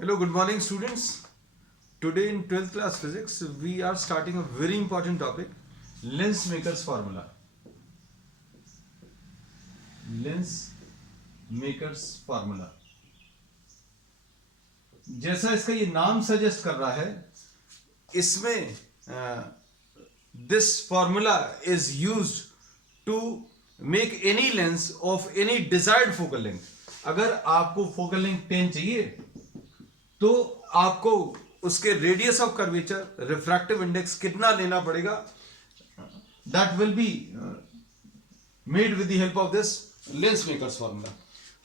Hello, good morning, students. Today in 12th class physics, we are starting a very important topic, lens maker's formula. Lens maker's formula. जैसा इसका ये नाम suggest कर रहा है, इसमें this formula is used to make any lens of any desired focal length. अगर आपको फोकल लेंथ 10 चाहिए तो आपको उसके radius of curvature refractive index कितना लेना पड़ेगा, that will be made with the help of this lens makers formula.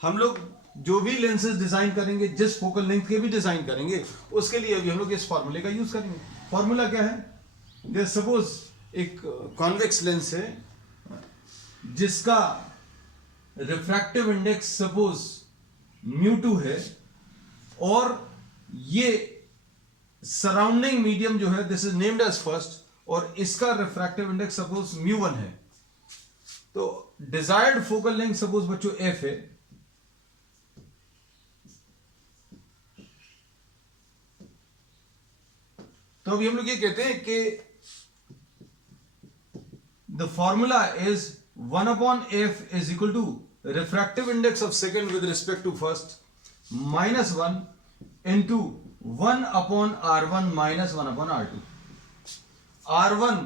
हम लोग जो भी लेंसेज डिजाइन करेंगे, जिस फोकल लेंथ के भी डिजाइन करेंगे, उसके लिए अभी हम लोग इस फार्मूले का यूज करेंगे. फार्मूला क्या है? सपोज एक कॉन्वेक्स लेंस है जिसका रिफ्रैक्टिव इंडेक्स सपोज μ2 है और ये सराउंडिंग मीडियम जो है this is named as first और इसका रिफ्रैक्टिव इंडेक्स सपोज μ1 है. तो डिजायर्ड फोकल लेंथ सपोज बच्चों f है. तो अभी हम लोग ये कहते हैं कि the formula is 1/f is equal to refractive index of second with respect to first minus 1 into 1/r1 minus 1/r2. r1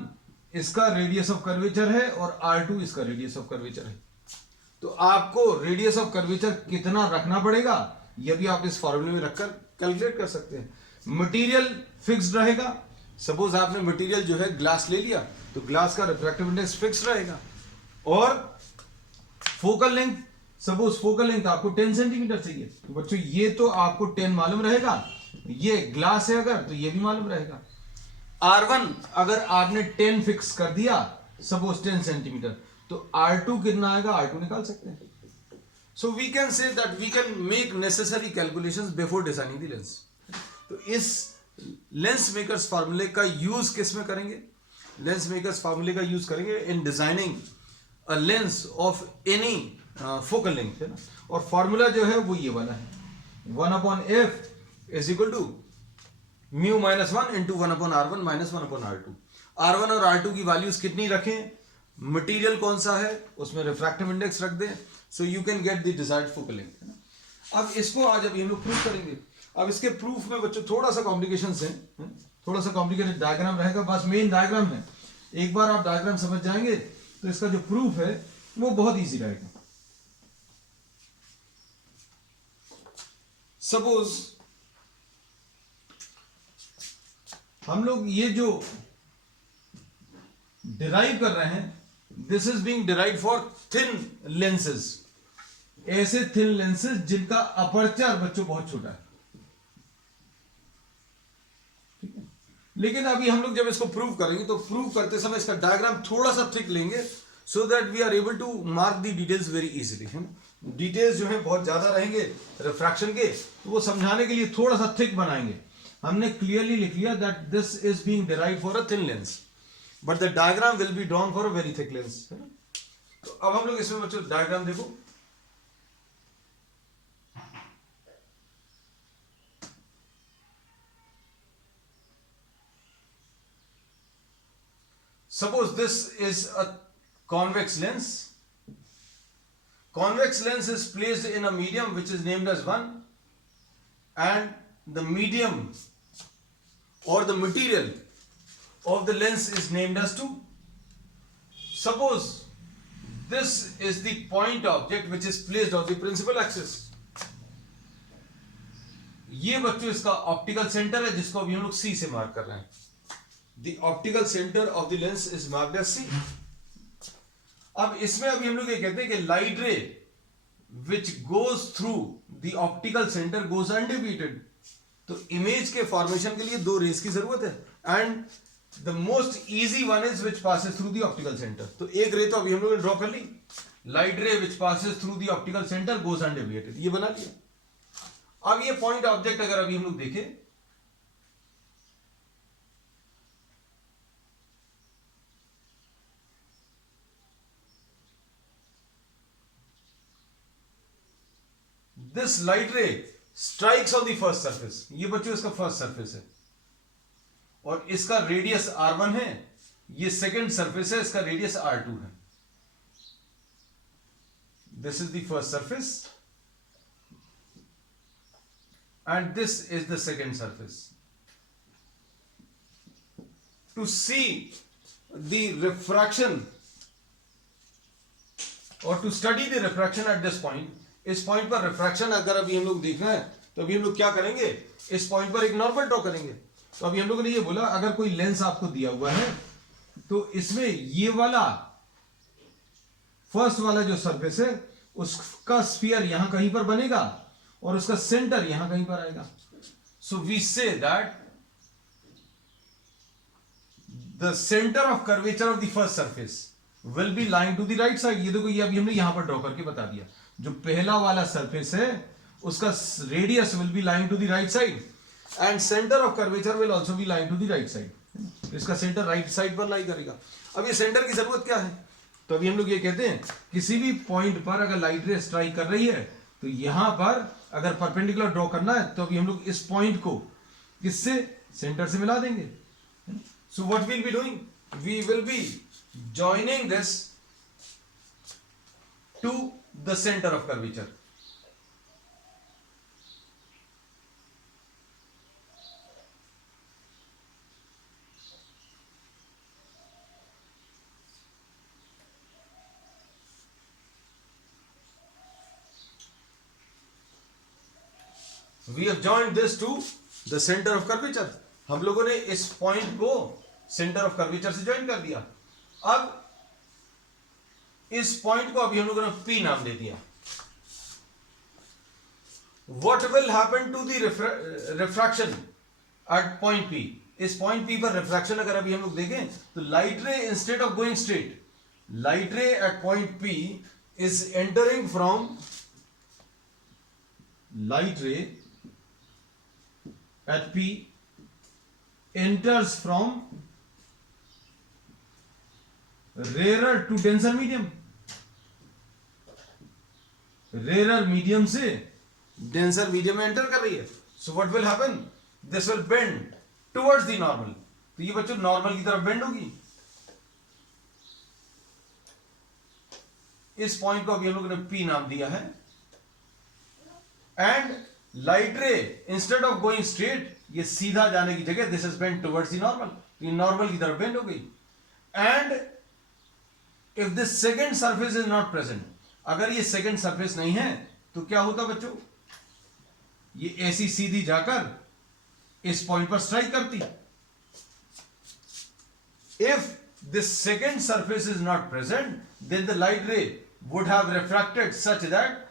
इसका रेडियस ऑफ कर्वेचर है और r2 इसका रेडियस ऑफ कर्वेचर है. तो आपको रेडियस ऑफ कर्वेचर कितना रखना पड़ेगा यह भी आप इस फॉर्मूले में रखकर कैलकुलेट कर सकते हैं. मटेरियल फिक्स्ड रहेगा. सपोज आपने मटेरियल जो है ग्लास ले लिया तो ग्लास का रिफ्रैक्टिव इंडेक्स फिक्स्ड रहेगा. और focal length, suppose focal length आपको 10 सेंटीमीटर चाहिए तो बच्चों ये तो आपको 10 मालूम रहेगा. ये ग्लास है अगर तो ये भी मालूम रहेगा. R1 अगर आपने 10 फिक्स कर दिया सपोज 10 सेंटीमीटर तो R2 कितना आएगा R2 निकाल सकते हैं. So we can say that we can make necessary calculations before designing the lens. तो इस लेंस मेकर्स फार्मूले का यूज किस में करेंगे? लेंस मेकर्स फार्मूले का यूज करेंगे in designing a lens of any focal length, है ना. और फॉर्मूला जो है वो ये वाला है, 1/f is equal to mu minus 1 into 1/r1 minus 1/r2. r1 और r2 की वैल्यूज कितनी रखें, मटेरियल कौन सा है उसमें रिफ्रैक्टिव इंडेक्स रख दें, so you can get the desired focal length, है ना. अब इसको आज अभी हम लोग प्रूफ करेंगे. अब इसके प्रूफ में बच्चों थोड़ा सा कॉम्प्लिकेशंस है, थोड़ा सा कॉम्प्लिकेटेड डायग्राम रहेगा. बस मेन डायग्राम है, एक बार आप डायग्राम समझ जाएंगे तो इसका जो प्रूफ है वो बहुत इजी रहेगा. सपोज हम लोग ये जो डिराइव कर रहे हैं, this is being derive for thin lenses. ऐसे थिन लेंसेज जिनका अपर्चर बच्चों बहुत छोटा है. लेकिन अभी हम लोग जब इसको प्रूव करेंगे तो प्रूव करते समय इसका डायग्राम थोड़ा सा थिक लेंगे so that we are able to mark the details very easily, है ना. डिटेल्स जो है बहुत ज्यादा रहेंगे रिफ्रैक्शन के तो वो समझाने के लिए थोड़ा सा थिक बनाएंगे. हमने क्लियरली लिख लिया that this is being derived for a thin lens but the diagram will be drawn for a very thick lens, है ना. तो अब हम लोग इसमें बच्चों डायग्राम देखो. Suppose this is a convex lens. Convex lens is placed in a medium which is named as 1 and the medium or the material of the lens is named as 2. Suppose this is the point object which is placed on the principal axis. ये बच्चों इसका optical centre है जिसको अभी हम लोग C से mark कर रहे हैं. The optical center of the lens is marked as C. अब इसमें अभी हम लोग ये कहते हैं कि light ray which goes through the optical center goes undefeated. तो इमेज के फॉर्मेशन के लिए दो रेस की जरूरत है and the most easy one is which passes through the optical center. तो एक रे तो अभी हम लोग ने ड्रॉ कर ली, light ray which passes through the optical center goes undefeated, ये बना लिया. अब ये पॉइंट ऑब्जेक्ट अगर अभी हम लोग देखें this light ray strikes on the first surface, ये बच्चों इसका फर्स्ट सरफेस है और इसका रेडियस r1 है, ये सेकंड सरफेस है, इसका रेडियस r2 है. This is the first surface and this is the second surface. To see the refraction or to study the refraction at this point, इस point पर रिफ्रैक्शन अगर अभी हम लोग देखना है तो अभी हम लोग क्या करेंगे, इस पॉइंट पर एक नॉर्मल ड्रॉ करेंगे. तो अभी हम लोगों ने ये बोला अगर कोई लेंस आपको दिया हुआ है तो इसमें ये वाला फर्स्ट वाला जो सरफेस है उसका स्फीयर यहां कहीं पर बनेगा और उसका सेंटर यहां कहीं पर आएगा. So we say that the centre of curvature of the first surface will be lying to the right side. ये देखो, ये अभी हमने यहां पर ड्रॉ करके बता दिया. जो पहला वाला सरफेस है उसका radius will be lying to the right side and centre of curvature will also be lying to the right side. इसका सेंटर राइट साइड पर लाई करेगा. अब ये सेंटर की जरूरत क्या है, तो अभी हम लोग ये कहते हैं किसी भी पॉइंट पर अगर लाइट रे स्ट्राइक कर रही है तो यहां पर अगर परपेंडिकुलर ड्रॉ करना है तो अभी हम लोग इस पॉइंट को किससे, सेंटर से मिला देंगे. So what will be doing, we will be joining this to the centre of curvature. We have joined this to the center of curvature. हम लोगों ने इस पॉइंट को सेंटर ऑफ कर्वेचर से ज्वाइन कर दिया. अब इस पॉइंट को अभी हम लोगों ने P नाम दे दिया. What will happen to the refraction at point P? इस पॉइंट P पर रिफ्रैक्शन अगर अभी हम लोग देखें तो light ray instead of going straight, light ray at point P is entering from light ray at P enters from rarer to denser medium. rarer medium से denser medium में enter कर रही है. So what will happen? This will bend towards the normal. तो ये बच्चों normal की तरफ बेंड होगी. इस पॉइंट को अभी हम लोगों ने P नाम दिया है. And light ray instead of going straight, ये सीधा जाने की जगह this is bend towards the normal, ये नॉर्मल की तरफ बेंड हो गई. And if this second surface is not present, अगर ये सेकंड सरफेस नहीं है तो क्या होता बच्चों, ये ऐसी सीधी जाकर इस पॉइंट पर स्ट्राइक करती. If this second surface is not present then the light ray would have refracted such that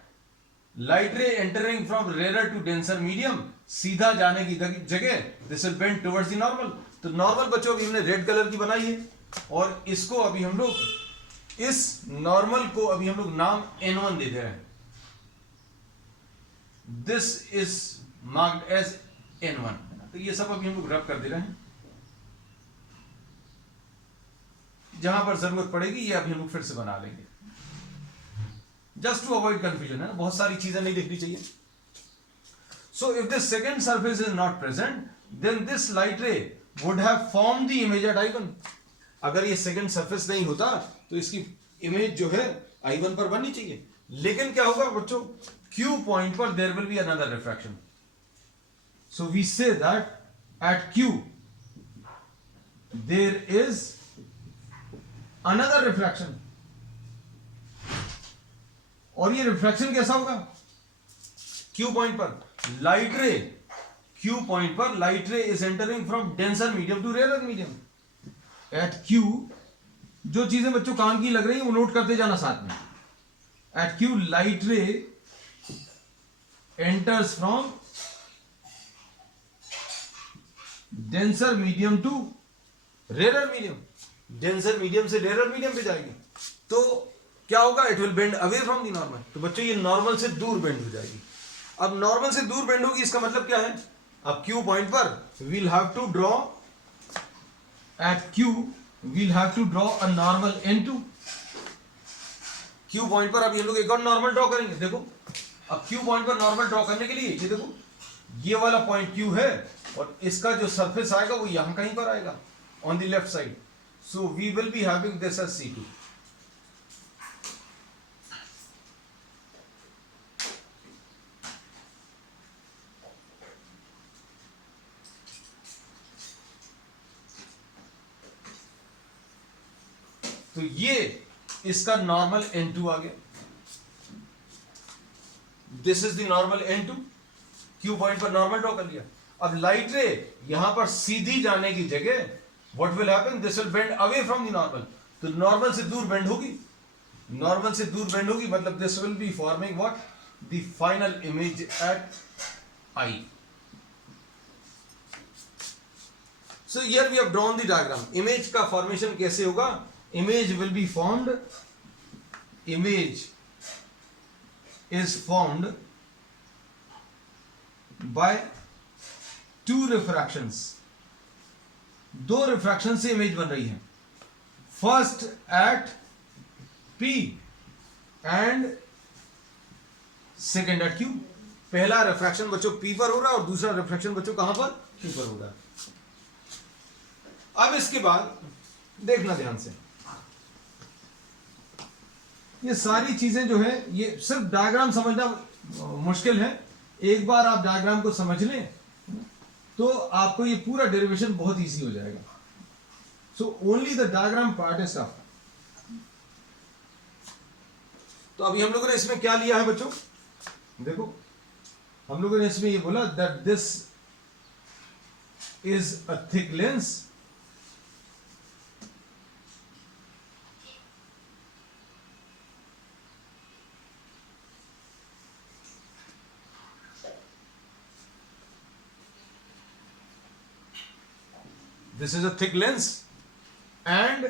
light ray entering from rare to denser medium, सीधा जाने की जगह this will bend towards the normal. तो normal बच्चों अभी हमने red colour की बनाई है और इसको अभी हम लोग, इस नॉर्मल को अभी हम लोग नाम N1 दे दे रहे हैं. This is marked as N1. तो ये सब अभी हम लोग रब कर दे रहे हैं. जहां पर जरूरत पड़ेगी ये अभी हम लोग फिर से बना लेंगे, जस्ट टू अवॉइड कंफ्यूजन. है ना, बहुत सारी चीजें नहीं देखनी चाहिए. So if this second surface is not present then this light ray would have form the image at I1. अगर ये सेकंड सरफेस नहीं होता तो इसकी इमेज जो है I1 पर बननी चाहिए. लेकिन क्या होगा बच्चों, Q पॉइंट पर there will be another refraction. So we say that at Q there is another refraction. और ये रिफ्रैक्शन कैसा होगा, Q पॉइंट पर लाइट रे, Q पॉइंट पर light ray is entering from denser medium to rare medium. At Q जो चीजें बच्चों काम की लग रही है वो नोट करते जाना साथ में. At Q light ray enters from denser medium to rare medium. Denser medium से रेयर मीडियम पे जाएगी तो क्या होगा, it will bend away from the normal. तो बच्चों ये नॉर्मल से दूर बेंड हो जाएगी. अब नॉर्मल से दूर बेंड होगी इसका मतलब क्या है, अब Q पॉइंट पर we'll have to draw, at Q we'll have to draw a normal N2. Q point पर अभी हम लोग एक और नॉर्मल ड्रॉ करेंगे. देखो अब Q पॉइंट पर नॉर्मल ड्रॉ करने के लिए ये देखो ये वाला पॉइंट Q है और इसका जो सरफेस आएगा वो यहां कहीं पर आएगा on the left side. So we will be having this as C2. तो ये इसका नॉर्मल N2 आ गया. This is the normal N2. Q point पर नॉर्मल ड्रॉ कर लिया. अब लाइट रे यहां पर सीधी जाने की जगह what will happen, this will bend away from the normal. तो नॉर्मल से दूर बेंड होगी. नॉर्मल से दूर बेंड होगी मतलब this will be forming what, the final image at I. So here we have drawn the diagram. Image का formation कैसे होगा? Image will be formed. Image is formed by two refractions. दो refraction से image बन रही है. First at P and second at Q. पहला refraction बच्चों P पर हो रहा है और दूसरा रिफ्रैक्शन बच्चों कहां पर, Q पर हो रहा है. अब इसके बाद देखना ध्यान से, ये सारी चीजें जो है ये सिर्फ डायग्राम समझना मुश्किल है. एक बार आप डायग्राम को समझ लें तो आपको ये पूरा डेरिवेशन बहुत इजी हो जाएगा. So only the diagram part is tough. तो अभी हम लोगों ने इसमें क्या लिया है बच्चों, देखो हम लोगों ने इसमें ये बोला that this is a thick lens this is a thick lens and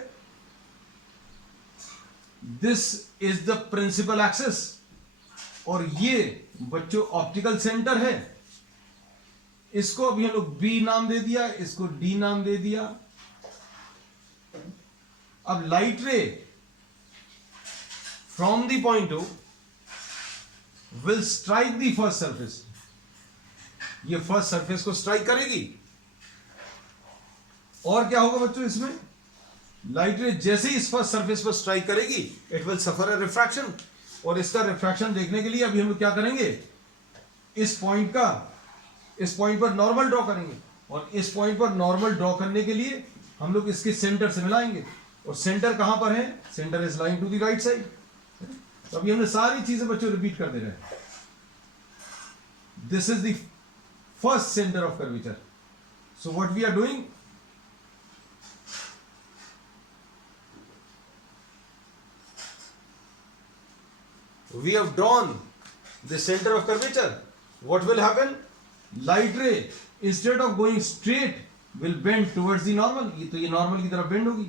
this is the principal axis. और ये बच्चों ऑप्टिकल सेंटर है. इसको अभी हम लोग B नाम दे दिया, इसको D नाम दे दिया. अब लाइट रे from the point O will strike the first surface. ये फर्स्ट सरफेस को स्ट्राइक करेगी. और क्या होगा बच्चों, इसमें लाइट रे जैसे ही इस फर्स्ट सरफेस पर स्ट्राइक करेगी it will suffer a refraction. और इसका रिफ्रैक्शन देखने के लिए अभी हम लोग क्या करेंगे, इस पॉइंट पर नॉर्मल ड्रॉ करेंगे. और इस पॉइंट पर नॉर्मल ड्रॉ करने के लिए हम लोग इसके सेंटर से मिलाएंगे. और सेंटर कहां पर है, centre is lying to the right side. तो अभी हमने सारी चीजें बच्चों रिपीट कर दे रहे हैं. This is the first centre of curvature. So what we are doing, we have drawn the center of curvature. What will happen, light ray instead of going straight will bend towards the normal. ये तो ये normal की तरफ bend होगी.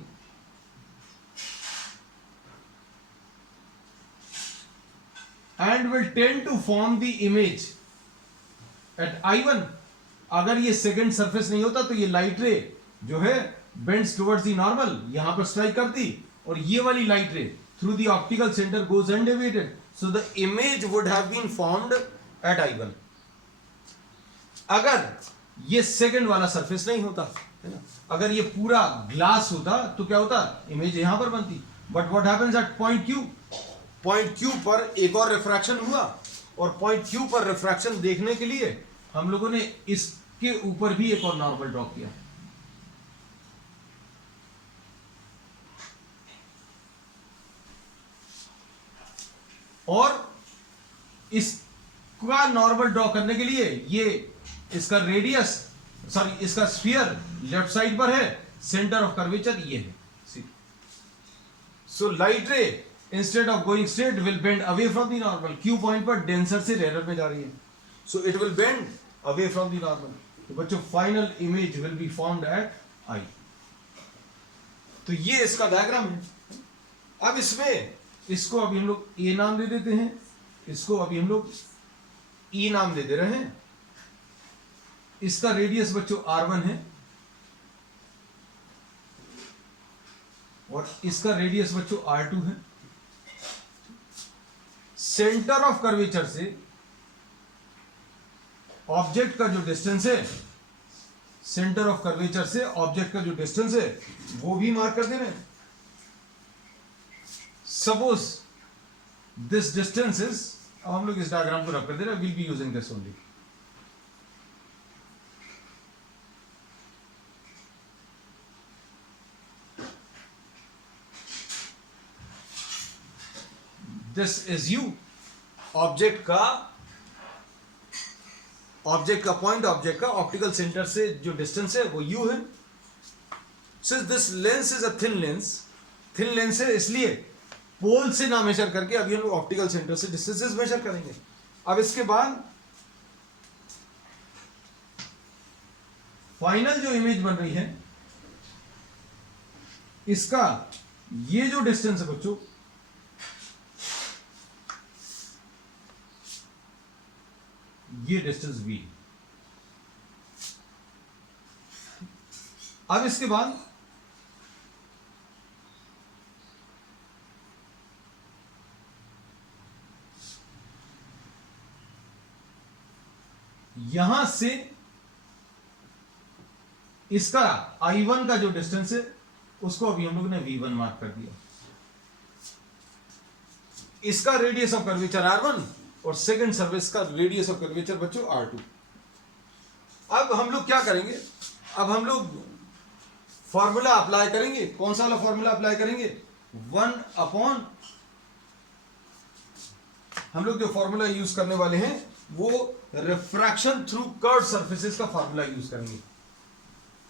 And will tend to form the image at I1. अगर ये second surface नहीं होता तो ये light ray जो है bends towards the normal, यहां पर strike करती और ये वाली light ray through the optical center goes undeviated. So the image would have been formed at I1. अगर ये सेकंड वाला सरफेस नहीं होता है ना, अगर ये पूरा ग्लास होता तो क्या होता, इमेज यहां पर बनती. But what happens at point Q, point Q पर एक और रिफ्रैक्शन हुआ. और पॉइंट Q पर रिफ्रैक्शन देखने के लिए हम लोगों ने इसके ऊपर भी एक और नॉर्मल ड्रॉ किया. और इसका नॉर्मल ड्रॉ करने के लिए ये इसका रेडियस इसका स्फीयर लेफ्ट साइड पर है, सेंटर ऑफ कर्वेचर ये है. So light ray instead of going straight will bend away from the normal. Q point पर डेंसर से रेयर में जा रही है. So it will bend away from the normal. तो बच्चों final image will be formed at I. तो ये इसका डायग्राम है. अब इसमें इसको अभी हम लोग A नाम दे देते हैं, इसको अभी हम लोग E नाम दे दे रहे हैं. इसका रेडियस बच्चों R1 है और इसका रेडियस बच्चों R2 है. सेंटर ऑफ कर्वेचर से ऑब्जेक्ट का जो डिस्टेंस है सेंटर ऑफ कर्वेचर से ऑब्जेक्ट का जो डिस्टेंस है वो भी मार्क कर दे रहे हैं. सपोज दिस डिस्टेंस इज, अब हम लोग इस डायग्राम को रख कर दे रहे हैं, will be using this only. This is you. Object का पॉइंट, ऑब्जेक्ट का ऑप्टिकल सेंटर से जो डिस्टेंस है वो u है. Since this lens is a thin lens है, इसलिए पोल से ना मेजर करके अभी हम लोग ऑप्टिकल सेंटर से डिस्टेंसेस मेजर करेंगे. अब इसके बाद फाइनल जो इमेज बन रही है इसका ये जो डिस्टेंस है बच्चों, ये डिस्टेंस v. अब इसके बाद यहां से इसका I1 का जो डिस्टेंस है उसको अभी हम लोग ने V1 मार्क कर दिया. इसका रेडियस ऑफ कर्वेचर R1 और सेकंड सर्फेस का रेडियस ऑफ कर्वेचर बच्चों R2. अब हम लोग क्या करेंगे, अब हम लोग फॉर्मूला अप्लाई करेंगे. कौन सा वाला फॉर्मूला अप्लाई करेंगे? 1 हम लोग जो फॉर्मूला यूज करने वाले हैं वो रिफ्रैक्शन थ्रू कर्व्ड सरफेसेस का फॉर्मूला यूज करेंगे.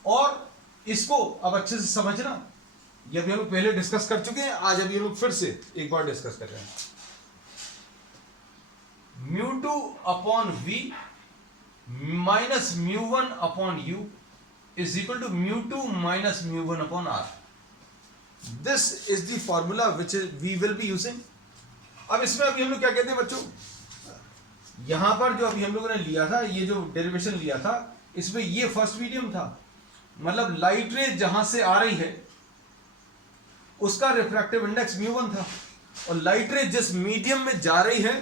और इसको अब अच्छे से समझना, ये अभी हम लोग पहले डिस्कस कर चुके हैं, आज अभी हम लोग फिर से एक बार डिस्कस कर रहे हैं. μ2 upon v minus μ1 upon u is equal to μ2 minus μ1 upon r. This is the formula which we will be using. अब इसमें अभी हम लोग क्या कहते हैं बच्चों, यहां पर जो अभी हम लोगों ने लिया था, ये जो डेरिवेशन लिया था, इसमें ये फर्स्ट मीडियम था. मतलब लाइट रे जहां से आ रही है उसका रिफ्रैक्टिव इंडेक्स μ1 था, और लाइट रे जिस मीडियम में जा रही है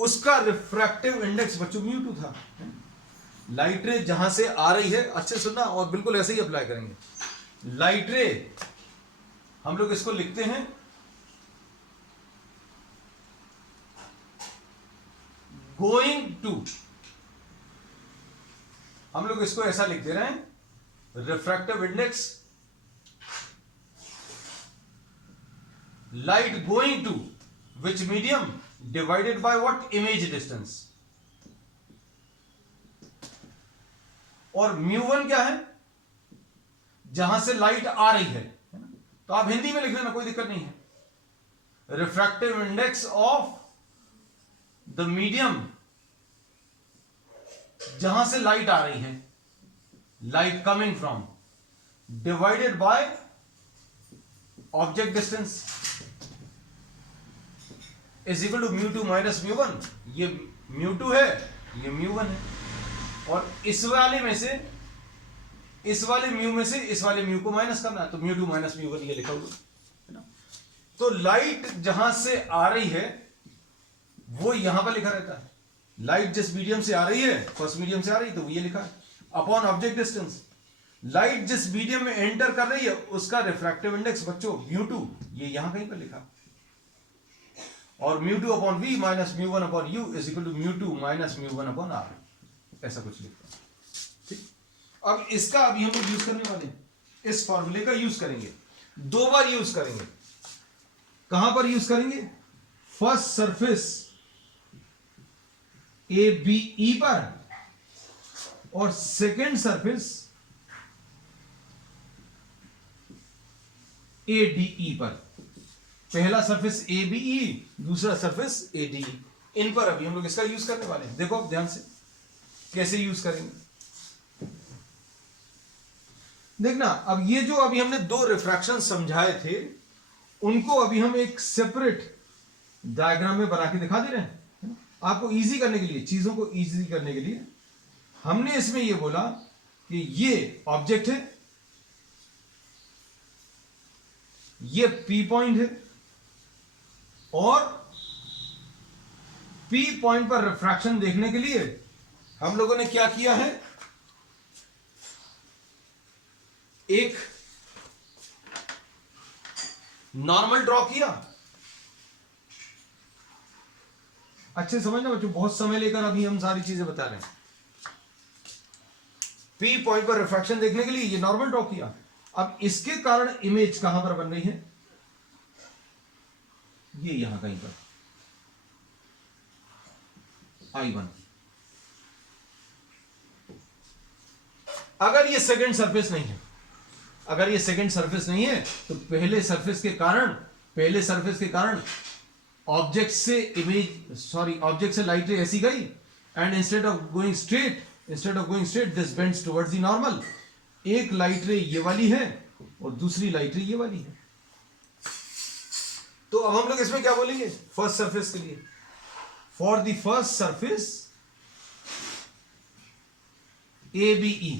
उसका रिफ्रैक्टिव इंडेक्स बच्चों μ2 था. लाइट रे जहां से आ रही है, अच्छे सुनना और बिल्कुल ऐसे ही अप्लाई करेंगे. लाइट रे हम लोग इसको लिखते हैं गोइंग टू, हम लोग इसको ऐसा लिख दे रहे हैं, refractive index light going to which medium divided by what, image distance. और μ1 क्या है? जहां से लाइट आ रही है, तो आप हिंदी में लिख लेना, कोई दिक्कत नहीं है. Refractive index of the medium जहां से लाइट आ रही है, light coming from, divided by object distance is equal to μ2 minus μ1. ये μ2 है, ये μ1 है, और इस वाले में से, इस वाले म्यू में से इस वाले म्यू को माइनस करना है, तो μ2 माइनस μ1 ये लिखा हुआ है ना. तो लाइट जहां से आ रही है वो यहां पर लिखा रहता है. लाइट जिस मीडियम से आ रही है, फर्स्ट मीडियम से आ रही है, तो ये लिखा है अपॉन ऑब्जेक्ट डिस्टेंस. लाइट जिस मीडियम में एंटर कर रही है उसका रिफ्रैक्टिव इंडेक्स बच्चों μ2, ये यहां कहीं पर लिखा. और μ2 upon v minus μ1 upon u is equal to μ2 minus μ1 upon r, ऐसा कुछ लिखा. ठीक, अब इसका अभी हम लोग यूज करने वाले हैं, इस फॉर्मूले का यूज करेंगे, दो बार यूज करेंगे. कहां पर यूज करेंगे? First surface A B E पर, और second surface A D E पर. पहला सरफेस ए बी ई, दूसरा सरफेस ए डी ई. इन पर अभी हम लोग इसका यूज करने वाले हैं. देखो अब ध्यान से कैसे यूज करेंगे, देखना. अब ये जो अभी हमने दो रिफ्रैक्शन समझाए थे उनको अभी हम एक सेपरेट डायग्राम में बना के दिखा दे रहे हैं आपको इजी करने के लिए, चीजों को इजी करने के लिए. हमने इसमें ये बोला कि ये ऑब्जेक्ट है, ये P पॉइंट है, और P पॉइंट पर रिफ्रैक्शन देखने के लिए हम लोगों ने क्या किया है, एक नॉर्मल ड्रॉ किया। अच्छे समझना बच्चों, बहुत समय लेकर अभी हम सारी चीजें बता रहे हैं। पी पॉइंट पर रिफ्रैक्शन देखने के लिए ये नॉर्मल ड्रॉ किया। अब इसके कारण इमेज कहां पर बन रही है, ये यहां कहीं पर I1। अगर ये सेकंड सरफेस नहीं है, अगर ये सेकंड सरफेस नहीं है तो पहले सरफेस के कारण ऑब्जेक्ट से ऑब्जेक्ट से लाइट रे ऐसी गई, and instead of going straight this bends towards the normal. एक लाइट रे ये वाली है और दूसरी लाइट रे ये वाली है। तो अब हम लोग इसमें क्या बोलेंगे, फर्स्ट सरफेस के लिए, for the first surface ABE,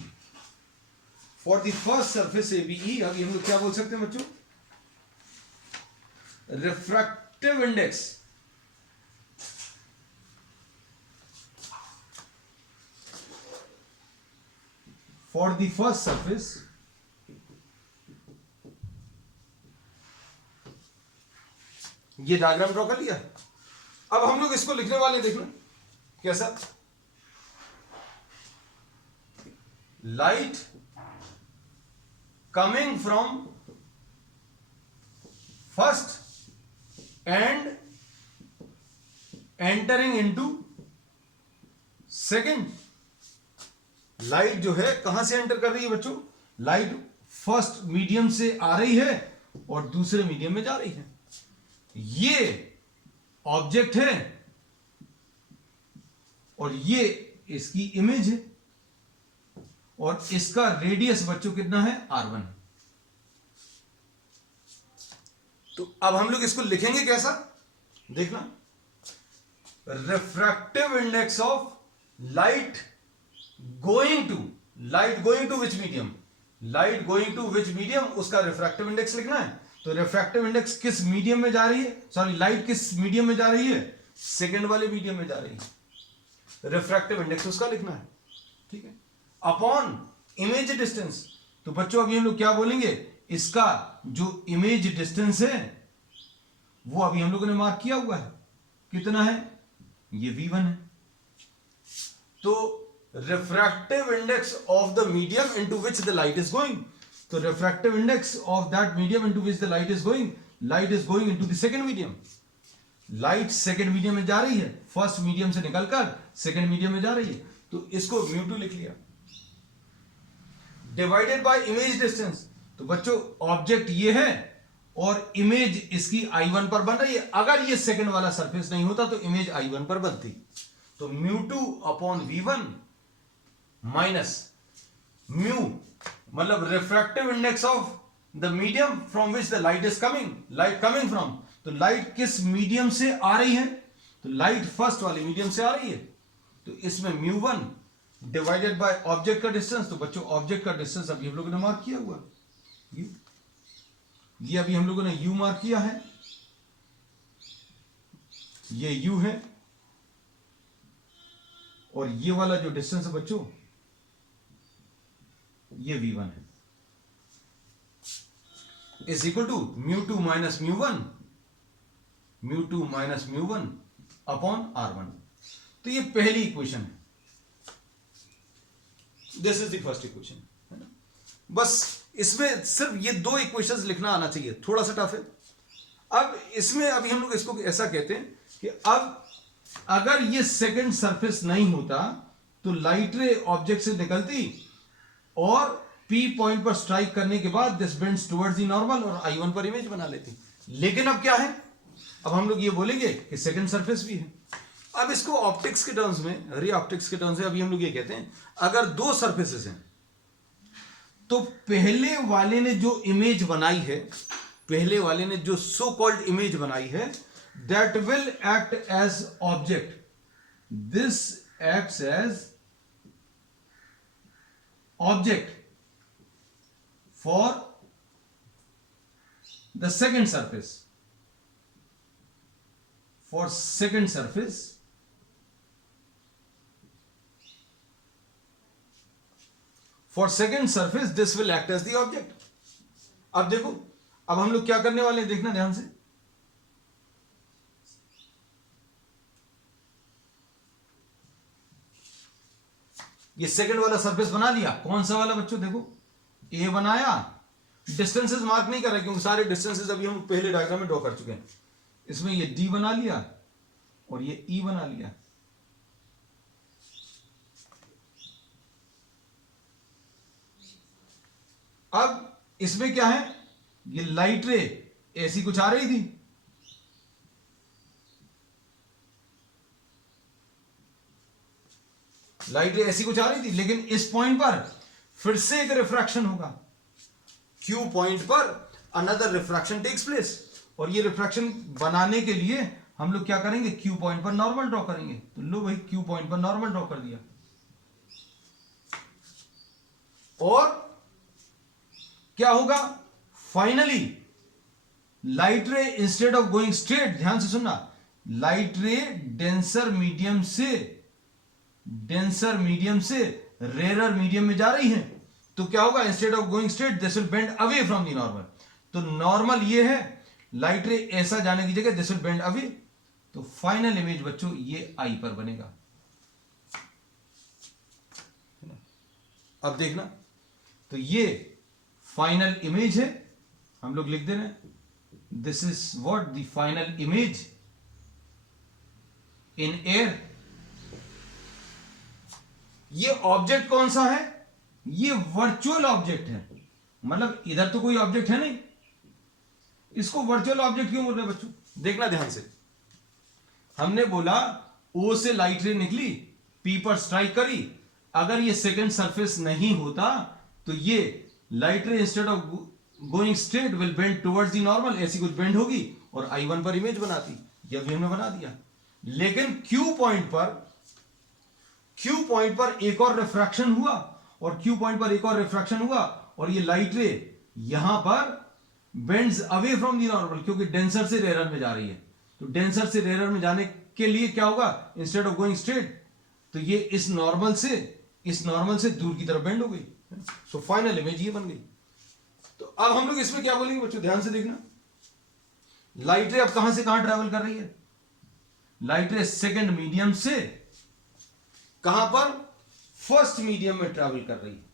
for the first surface ABE, अभी हम लोग क्या बोल सकते हैं बच्चों, refractive index for the first surface ये डायग्राम ड्रॉ कर लिया। अब हम लोग इसको लिखने वाले, देखना कैसा, light coming from first and entering into second. Light जो है कहां से एंटर कर रही है बच्चों, लाइट फर्स्ट मीडियम से आ रही है और दूसरे मीडियम में जा रही है। ये ऑब्जेक्ट है और ये इसकी इमेज है, और इसका रेडियस बच्चों कितना है, R1। तो अब हम लोग इसको लिखेंगे कैसा, देखना, refractive index of light going to which medium, उसका रिफ्रैक्टिव इंडेक्स लिखना है। तो रिफ्रैक्टिव इंडेक्स किस मीडियम में जा रही है, लाइट किस मीडियम में जा रही है, सेकंड वाले मीडियम में जा रही है, रिफ्रैक्टिव इंडेक्स उसका लिखना है, ठीक है, अपॉन इमेज डिस्टेंस। तो बच्चों अभी हम लोग क्या बोलेंगे, इसका जो इमेज डिस्टेंस है वो अभी हम लोगों ने मार्क किया हुआ है, कितना है, ये V1 है। तो refractive index of the medium into which the light is going, तो refractive index of that medium into which the light is going into the second medium. Light second medium में जा रही है, फर्स्ट मीडियम से निकलकर second medium में जा रही है, तो इसको μ2 लिख लिया, डिवाइडेड बाय इमेज डिस्टेंस। तो बच्चों ऑब्जेक्ट ये है और इमेज इसकी I1 पर बन रही है। अगर ये सेकंड वाला सरफेस नहीं होता तो इमेज I1 पर बनती। तो μ2 अपॉन V1 माइनस म्यू, मतलब refractive index of the medium from which the light is coming from. तो लाइट किस मीडियम से आ रही है, तो लाइट फर्स्ट वाले मीडियम से आ रही है, तो इसमें μ1 डिवाइडेड बाय ऑब्जेक्ट का डिस्टेंस। तो बच्चों ऑब्जेक्ट का डिस्टेंस अभी हम लोगों ने मार्क किया हुआ, ये अभी हम लोगों ने u मार्क किया है, ये u है, और ये वाला जो डिस्टेंस है बच्चों ये v1 है, is equal to μ2 minus μ1 upon R1। तो ये पहली इक्वेशन है, this is the first equation, है ना। बस इसमें सिर्फ ये दो इक्वेशंस लिखना आना चाहिए, थोड़ा सा टफ है। अब इसमें अभी हम लोग इसको ऐसा कहते हैं कि अब अगर ये सेकंड सरफेस नहीं होता तो लाइट रे ऑब्जेक्ट से निकलती और P पॉइंट पर स्ट्राइक करने के बाद this bends towards the normal और I1 पर इमेज बना लेती। लेकिन अब क्या है, अब हम लोग ये बोलेंगे कि सेकंड सरफेस भी है। अब इसको ऑप्टिक्स के टर्म्स में, रे ऑप्टिक्स के टर्म्स में अभी हम लोग ये कहते हैं, अगर दो सरफेसेस हैं तो पहले वाले ने जो इमेज बनाई है, पहले वाले ने जो सो कॉल्ड इमेज बनाई है, that will act as object, this acts as object for the second surface, for second surface for second surface this will act as the object. अब देखो, अब हम लोग क्या करने वाले हैं, देखना ध्यान से। ये सेकंड वाला सरफेस बना लिया, कौन सा वाला बच्चों, देखो ए बनाया, डिस्टेंसेस मार्क नहीं कर रहे क्योंकि सारे डिस्टेंसेस अभी हम पहले डायग्राम में ड्रॉ कर चुके हैं। इसमें ये डी बना लिया और ये ई बना लिया। अब इसमें क्या है, ये लाइट रे ऐसी कुछ आ रही थी, लाइट रे ऐसी कुछ आ रही थी, लेकिन इस पॉइंट पर फिर से एक रिफ्रैक्शन होगा। क्यू पॉइंट पर अनदर रिफ्रैक्शन टेक्स प्लेस, और ये रिफ्रैक्शन बनाने के लिए हम लोग क्या करेंगे, क्यू पॉइंट पर नॉर्मल ड्रॉ करेंगे। तो लो भाई, क्यू पॉइंट पर नॉर्मल ड्रॉ कर दिया, और क्या होगा, finally light ray instead of going straight, ध्यान से सुनना, लाइट रे डेंसर मीडियम से रेरर मीडियम में जा रही है। तो क्या होगा, instead of going straight this will bend away from the normal. तो नॉर्मल ये है, लाइट रे ऐसा जाने की जगह दिस विल बेंड अवे। तो फाइनल इमेज बच्चों ये आई पर बनेगा। अब देखना, तो ये फाइनल इमेज है, हम लोग लिख दे रहे हैं, this is what the final image in air. ये ऑब्जेक्ट कौन सा है, ये वर्चुअल ऑब्जेक्ट है, मतलब इधर तो कोई ऑब्जेक्ट है नहीं, इसको वर्चुअल ऑब्जेक्ट क्यों बोल रहे हैं बच्चों, देखना ध्यान से। हमने बोला ओ से लाइट रे निकली, पी पर स्ट्राइक करी, अगर ये सेकंड सरफेस नहीं होता तो ये light ray instead of going straight will bend towards the normal, ऐसी कुछ बेंड होगी और I1 पर इमेज बनाती, ये अभी हमने बना दिया। लेकिन क्यू पॉइंट पर एक और रिफ्रैक्शन हुआ, और क्यू पॉइंट पर एक और रिफ्रैक्शन हुआ, और ये लाइट रे यहां पर bends away from the normal, क्योंकि डेंसर से रेरर में जा रही है। तो डेंसर से रेरर में जाने के लिए क्या होगा, इंस्टेड ऑफ गोइंग स्ट्रेट, तो ये इस नॉर्मल से दूर की तरफ बेंड हो गई। सो फाइनल इमेज ये बन गई। तो अब हम लोग इसमें क्या बोलेंगे बच्चों, ध्यान से देखना। लाइट रे अब कहां से कहां ट्रैवल कर रही है, लाइट रे सेकंड मीडियम से कहां पर, फर्स्ट मीडियम में ट्रैवल कर रही है।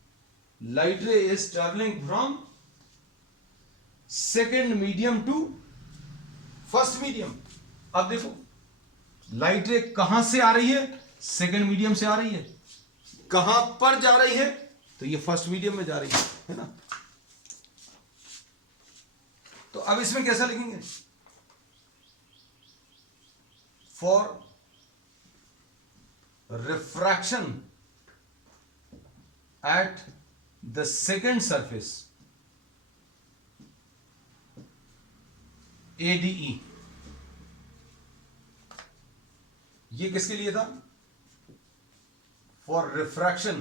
Light ray is travelling from second medium to first medium. अब देखो, लाइट रे कहां से आ रही है, सेकंड मीडियम से आ रही है, कहां पर जा रही है, तो ये फर्स्ट मीडियम में जा रही है ना। तो अब इसमें कैसा लिखेंगे, for refraction at the second surface ADE, ये किसके लिए था, for refraction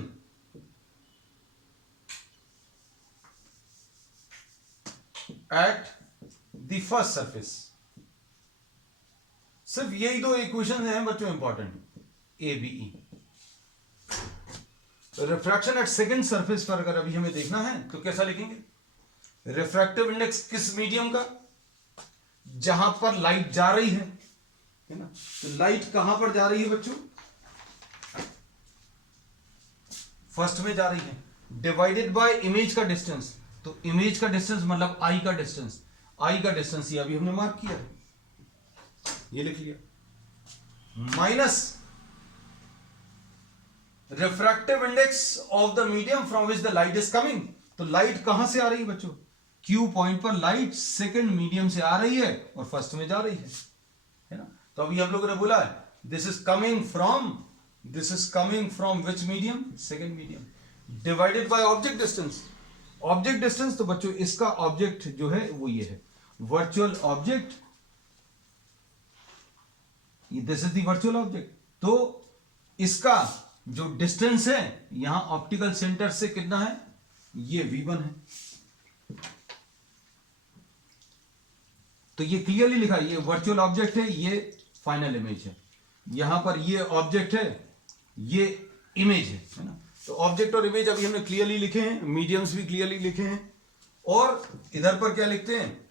at the first surface. सिर्फ यही दो इक्वेशन हैं बच्चों important, ABE। Refraction at second surface पर अगर अभी हमें देखना है तो कैसा लिखेंगे, रिफ्रैक्टिव इंडेक्स किस मीडियम का, जहां पर लाइट जा रही है ना। तो लाइट कहां पर जा रही है बच्चों, फर्स्ट में जा रही है, डिवाइडेड बाय इमेज का डिस्टेंस। तो इमेज का डिस्टेंस मतलब आई का डिस्टेंस, ये अभी हमने मार्क किया, ये लिख लिया, minus refractive index of the medium from which the light is coming. तो लाइट कहां से आ रही है बच्चों, क्यू पॉइंट पर लाइट सेकंड मीडियम से आ रही है और फर्स्ट में जा रही है ना। तो अभी हम लोगों ने बोला है this is coming from which medium, second medium, divided by object distance. तो बच्चों इसका ऑब्जेक्ट जो है वो ये है, virtual object, this is the virtual object. तो इसका जो डिस्टेंस है यहां ऑप्टिकल सेंटर से कितना है, ये V1 है। तो ये क्लियरली लिखा है, ये वर्चुअल ऑब्जेक्ट है, ये फाइनल इमेज है, यहां पर ये ऑब्जेक्ट है, ये इमेज है ना। तो ऑब्जेक्ट और इमेज अभी हमने क्लियरली लिखे हैं, मीडियम्स भी क्लियरली लिखे हैं, और इधर पर क्या लिखते हैं,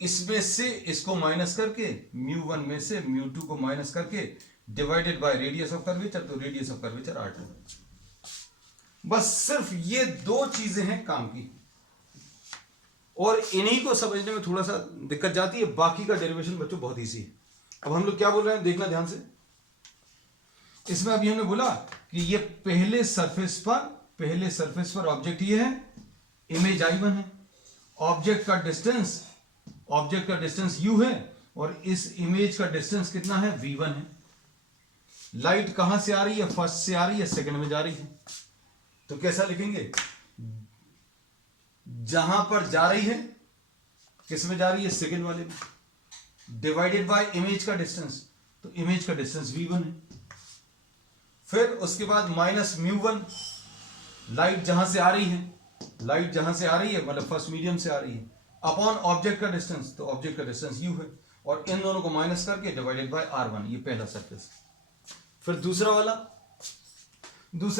इसमें से इसको माइनस करके μ1 में से μ2 को माइनस करके divided by radius of curvature, तो रेडियस ऑफ कर्वेचर r2। बस सिर्फ ये दो चीजें हैं काम की, और इन्हीं को समझने में थोड़ा सा दिक्कत जाती है, बाकी का डेरिवेशन बच्चों बहुत ईजी है। अब हम लोग क्या बोल रहे हैं देखना ध्यान से। इसमें अभी हमने बोला कि ये पहले सरफेस पर ऑब्जेक्ट ये है, इमेज I1 है, ऑब्जेक्ट का डिस्टेंस u है, और इस इमेज का डिस्टेंस कितना है, v1 है। लाइट कहां से आ रही है, फर्स्ट से आ रही है, सेकंड में जा रही है। तो कैसा लिखेंगे, जहां पर जा रही है, किस में जा रही है, सेकंड वाले में, डिवाइडेड बाय इमेज का डिस्टेंस, तो इमेज का डिस्टेंस v1 है। फिर उसके बाद माइनस μ1, लाइट जहां से आ रही है मतलब फर्स्ट मीडियम से आ रही है, अपॉन ऑब्जेक्ट का डिस्टेंस, तो ऑब्जेक्ट का डिस्टेंस u है, और इन दोनों को माइनस करके डिवाइडेड बाय r1, ये पहला सरफेस। फिर दूसरे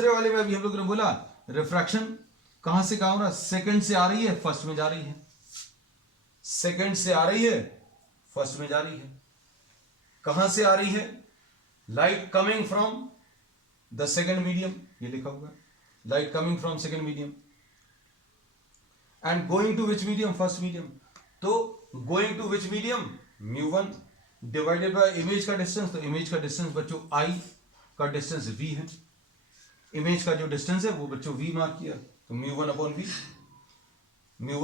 वाले में अभी हम लोग ने बोला रिफ्रैक्शन कहां से कहां हो रहा है, सेकंड से आ रही है, फर्स्ट में जा रही है, सेकंड से आ रही है, फर्स्ट में जा रही है। कहां से आ रही है, light coming from the second medium, ये लिखा हुआ है, light coming from second medium, and going to which medium, first medium. तो going to which medium, μ1 divided by image का डिस्टेंस, तो इमेज का डिस्टेंस बच्चों I का डिस्टेंस v है, इमेज का जो डिस्टेंस है वो बच्चों v मार्क किया, तो μ1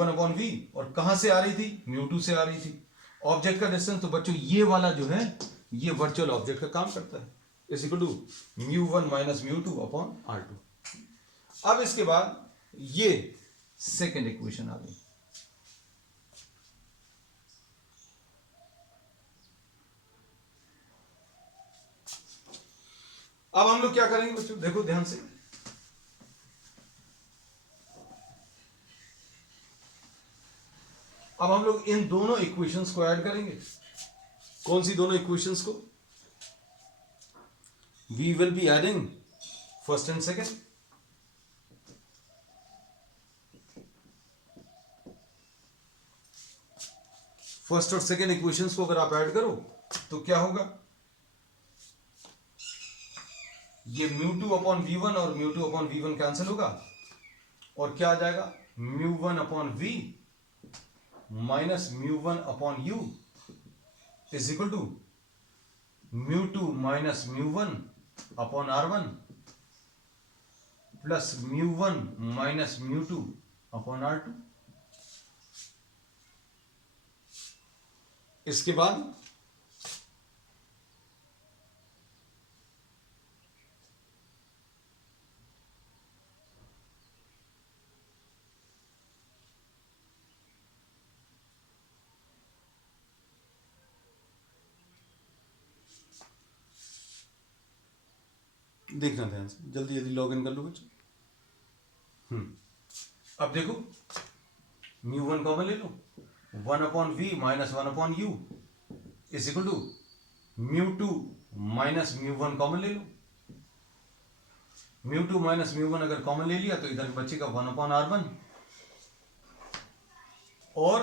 अपॉन v, और कहां से आ रही थी, μ2 से आ रही थी। ऑब्जेक्ट का डिस्टेंस, तो बच्चों ये वाला जो है ये वर्चुअल ऑब्जेक्ट का काम करता है, is equal to μ1 minus μ2 upon r2। अब इसके बाद ये सेकेंड इक्वेशन आ गई। अब हम लोग क्या करेंगे बच्चों, देखो ध्यान से, अब हम लोग इन दोनों इक्वेशंस को ऐड करेंगे। कौन सी दोनों इक्वेशंस को, we will be adding first and second. First और सेकेंड इक्वेशंस को अगर आप ऐड करो तो क्या होगा, ये μ2 अपॉन v1 और μ2 अपॉन v1 कैंसिल होगा, और क्या आ जाएगा, μ1 upon v minus μ1 upon u is equal to μ2 minus μ1 upon r1 plus μ1 minus μ2 upon r2। इसके बाद देखना ध्यान से, जल्दी जल्दी लॉग इन कर लो बच्चों। अब देखो μ1 कॉमन ले लो, 1 upon v minus 1 upon u is equal to μ2 minus μ1 common ले लो। μ2 माइनस μ1 अगर कॉमन ले लिया तो इधर बचेगा 1 अपॉन r1, और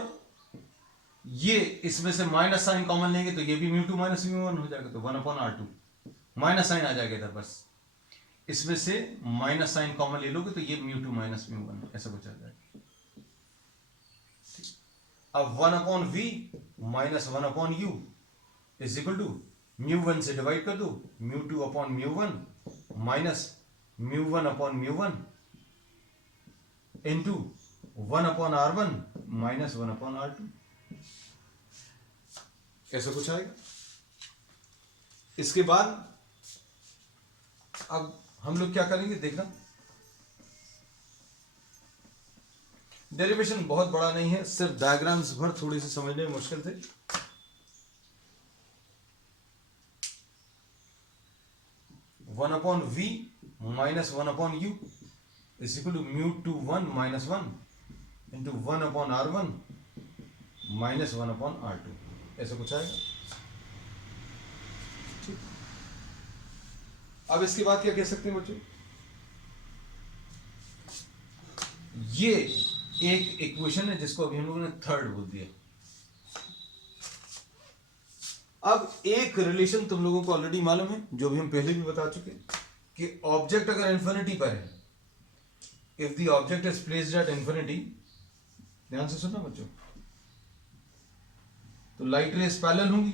ये इसमें से माइनस साइन कॉमन लेंगे तो ये भी μ2 माइनस μ1 हो जाएगा, तो 1 अपॉन r2, माइनस साइन आ जाएगा इधर, बस इसमें से माइनस साइन कॉमन ले लोगे तो ये μ2 माइनस μ1 ऐसा कुछ आ जाएगा। अब 1 upon v minus 1 upon u is equal to μ1 से डिवाइड कर दो, μ2 upon μ1 minus μ1 upon μ1 into 1 upon r1 minus 1 upon r2, ऐसा कुछ आएगा। इसके बाद अब हम लोग क्या करेंगे देखना, डेरिवेशन बहुत बड़ा नहीं है, सिर्फ डायग्राम्स भर थोड़ी सी समझने में मुश्किल थे। One upon v minus 1 upon u is equal to μ2 1 minus 1 into 1 upon r1 minus 1 upon r2, ऐसा कुछ आएगा। अब इसके बाद क्या कह सकते हैं बच्चों, ये एक इक्वेशन है जिसको अभी हम लोगों ने थर्ड बोल दिया। अब एक रिलेशन तुम लोगों को ऑलरेडी मालूम है, जो भी हम पहले भी बता चुके कि ऑब्जेक्ट अगर इन्फिनिटी पर है, if the object is placed at infinity, ध्यान से सुनना बच्चों, तो लाइट रेस पैरेलल होंगी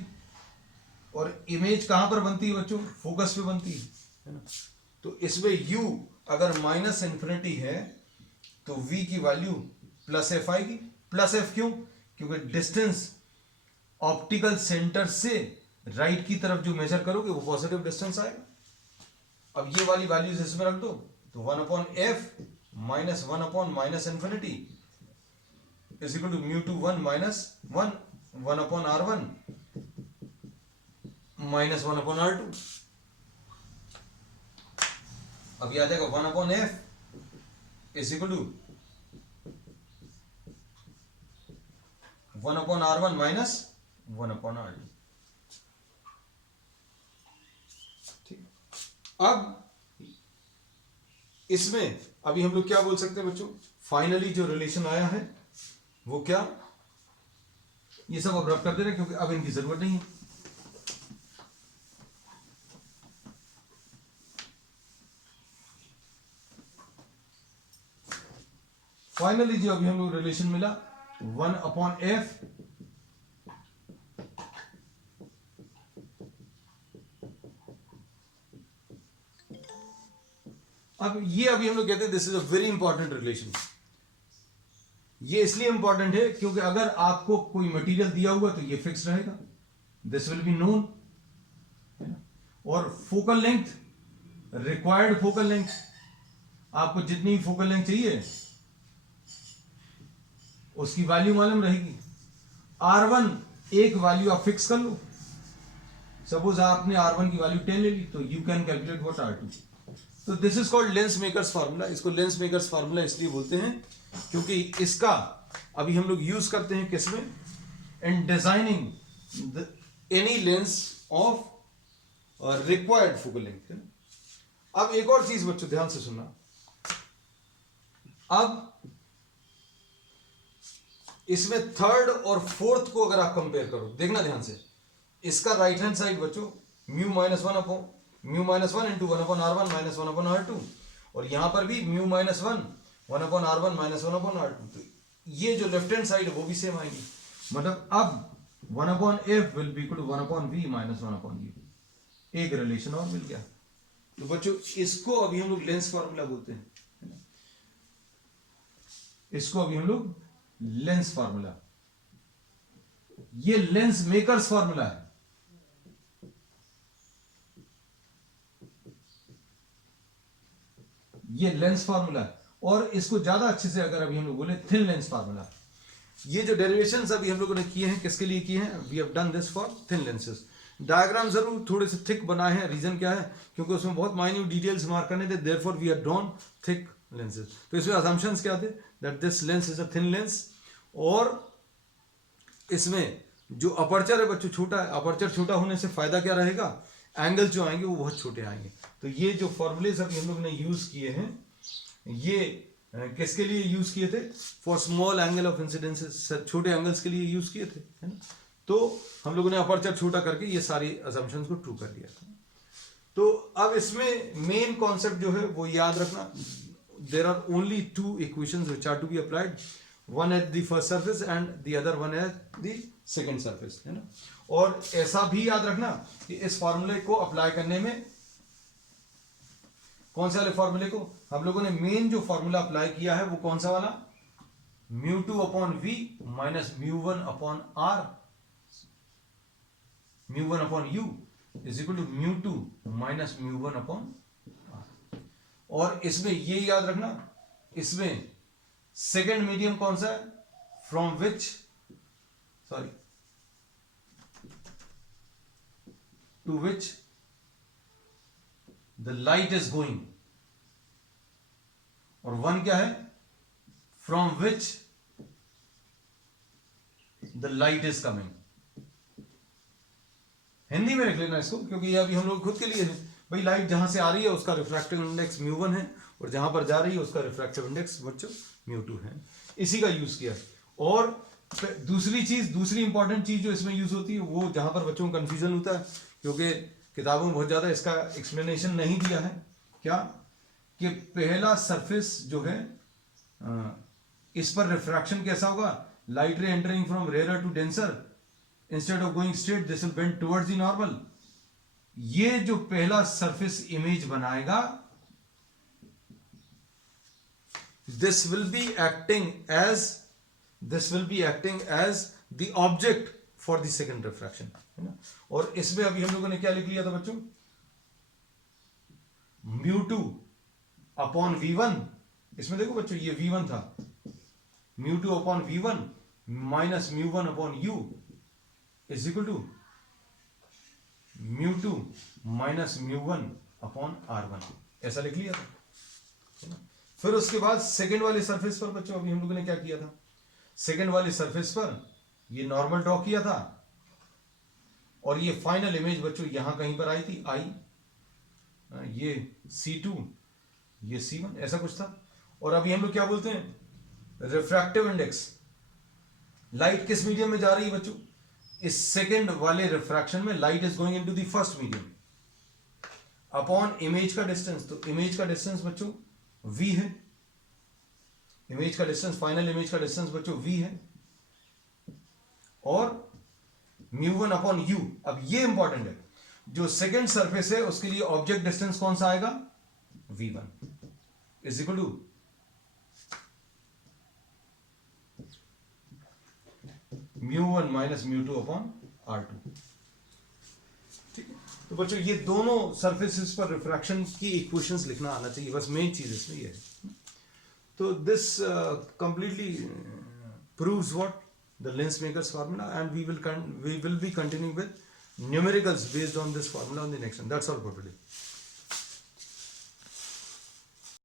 और इमेज कहां पर बनती है बच्चों? फोकस पे बनती है ना। तो इसमें u अगर माइनस इन्फिनिटी है तो v की वैल्यू प्लस एफ आएगी। प्लस एफ क्यों? क्योंकि डिस्टेंस ऑप्टिकल सेंटर से राइट की तरफ जो मेजर करोगे वो पॉजिटिव डिस्टेंस आएगा। अब ये वाली वैल्यूज इसमें रख दो, तो 1/f माइनस 1/माइनस infinity is equal to mu two 1 minus 1/r1 minus 1/r2। अब ये आ जाएगा 1/f is equal to 1/r1 minus 1/r2। ठीक, अब इसमें अभी हम लोग क्या बोल सकते हैं बच्चों? फाइनली जो रिलेशन आया है वो क्या, ये सब अब रब कर दे रहे हैं क्योंकि अब इनकी जरूरत नहीं है। फाइनली जो अभी हम लोग रिलेशन मिला 1/f अब ये अभी हम लोग कहते हैं this is a very important relation. ये इसलिए इंपॉर्टेंट है क्योंकि अगर आपको कोई मटेरियल दिया हुआ तो ये फिक्स रहेगा, दिस विल बी नोन, और focal length, required focal length, आपको जितनी फोकल लेंथ चाहिए उसकी वैल्यू मालूम रहेगी। R1 एक वैल्यू आप फिक्स कर लो, सपोज आपने R1 की वैल्यू 10 ले ली तो you can calculate what R2। तो this is called lens makers formula. इसको लेंस मेकर्स फार्मूला इसलिए बोलते हैं क्योंकि इसका अभी हम लोग यूज करते हैं किसमें? In designing any lens of required focal length. अब एक और चीज बच्चों ध्यान से सुनना, अब इसमें थर्ड और फोर्थ को अगर आप कंपेयर करो, देखना ध्यान से, इसका राइट हैंड साइड बच्चों mu minus 1 into 1/r1 minus 1/r2, और यहां पर भी mu minus 1/r1 minus 1/r2। तो ये जो लेफ्ट हैंड साइड है वो भी सेम आएंगी, मतलब अब 1/f will be equal to 1/v minus 1/u। एक रिलेशन और मिल गया। तो बच्चों इसको अभी हम लोग लेंस फार्मूला बोलते हैं, इसको अभी हम लोग लेंस फार्मूला, ये लेंस मेकर्स फार्मूला है। ये लेंस फार्मूला है, और इसको ज्यादा अच्छे से अगर अभी हम लोग बोले थिन लेंस फार्मूला। ये जो डेरिवेशंस अभी हम लोगों ने किए हैं किसके लिए किए हैं? We have done this for thin lenses. Diagram जरूर थोड़े से थिक बनाए हैं, रीजन क्या है? क्योंकि उसमें बहुत माइन्यूट डिटेल्स मार्क करने थे, therefore we have drawn thick lenses. तो इसमें असम्पशंस क्या थे? That this lens is a thin lens, और इसमें जो अपर्चर है बच्चों छोटा है। अपर्चर छोटा होने से फायदा क्या रहेगा? एंगल जो आएंगे वो बहुत छोटे आएंगे। तो ये जो फॉर्मूलेज अभी हम लोग ने यूज किए हैं, ये किसके लिए यूज किए थे? For small angle of incidences, छोटे एंगल्स के लिए यूज किए थे, है ना। तो हम लोगों ने अपर्चर छोटा करके ये सारी असम्पशंस को ट्रू कर दिया था। तो अब इसमें मेन कॉन्सेप्ट जो है वो याद रखना, there are only two equations which are to be applied, one at the first surface and the other one at the second surface, है ना। और ऐसा भी याद रखना कि इस फॉर्मूले को अप्लाई करने में, कौन से वाले फॉर्मूले को? हम लोगों ने मेन जो फॉर्मूला अप्लाई किया है वो कौन सा वाला? μ2/v minus μ1/r, μ1/u is equal to μ2 minus μ1/r। और इसमें ये याद रखना, इसमें सेकेंड मीडियम कौन सा है? From which, sorry, to which the light is going, और वन क्या है? From which the light is coming. Hindi में लिख लेना इसको, क्योंकि ये अभी हम लोग खुद के लिए है। भाई लाइट जहां से आ रही है उसका रिफ्रैक्टिव इंडेक्स μ1 है, और जहां पर जा रही है उसका रिफ्रैक्टिव इंडेक्स बच्चों म्यू टू है, इसी का यूज किया। और दूसरी इंपॉर्टेंट चीज जो इसमें यूज होती है, वो जहां पर बच्चों को कंफ्यूजन होता है, क्योंकि किताबों में बहुत ज्यादा इसका एक्सप्लेनेशन नहीं दिया है, क्या कि पहला सरफेस जो है इस पर रिफ्रैक्शन कैसा होगा, light ray entering from rare to denser, instead of going straight this will bend towards the normal. ये जो पहला सरफेस इमेज बनाएगा, this will be acting as the object for the second refraction, है ना। और इसमें अभी हम लोगों ने क्या लिख लिया था बच्चों, μ2 अपॉन v1, इसमें देखो बच्चों ये v1 था, μ2 upon v1 minus μ1 upon u is equal to μ2 minus μ1 upon r1, ऐसा लिख लिया था, है ना। फिर उसके बाद सेकंड वाले सरफेस पर बच्चों अभी हम लोगों ने क्या किया था, सेकंड वाले सरफेस पर ये नॉर्मल ड्रॉ किया था, और ये फाइनल इमेज बच्चों यहां कहीं पर आई थी, आई, ये C2 ये C1, ऐसा कुछ था। और अभी हम लोग क्या बोलते हैं, रिफ्रैक्टिव इंडेक्स, लाइट किस मीडियम में जा रही है बच्चों, इस सेकंड वाले रिफ्रैक्शन में light is going into the first medium, upon image का डिस्टेंस। तो इमेज का डिस्टेंस बच्चों v है, इमेज का डिस्टेंस, फाइनल इमेज का डिस्टेंस बच्चों v है, और μ1 अपॉन u। अब ये इंपॉर्टेंट है, जो सेकंड सरफेस है उसके लिए ऑब्जेक्ट डिस्टेंस कौन सा आएगा, v1 is equal to μ1 minus μ2 upon r2। ठीक है, तो बच्चों ये दोनों सरफेसेस पर रिफ्रैक्शन की इक्वेशंस लिखना आना चाहिए, बस मेन चीज इसमें ये है। तो this completely proves what the lens makers formula, and we will be continuing with numericals based on this formula on the next one. That's all for today.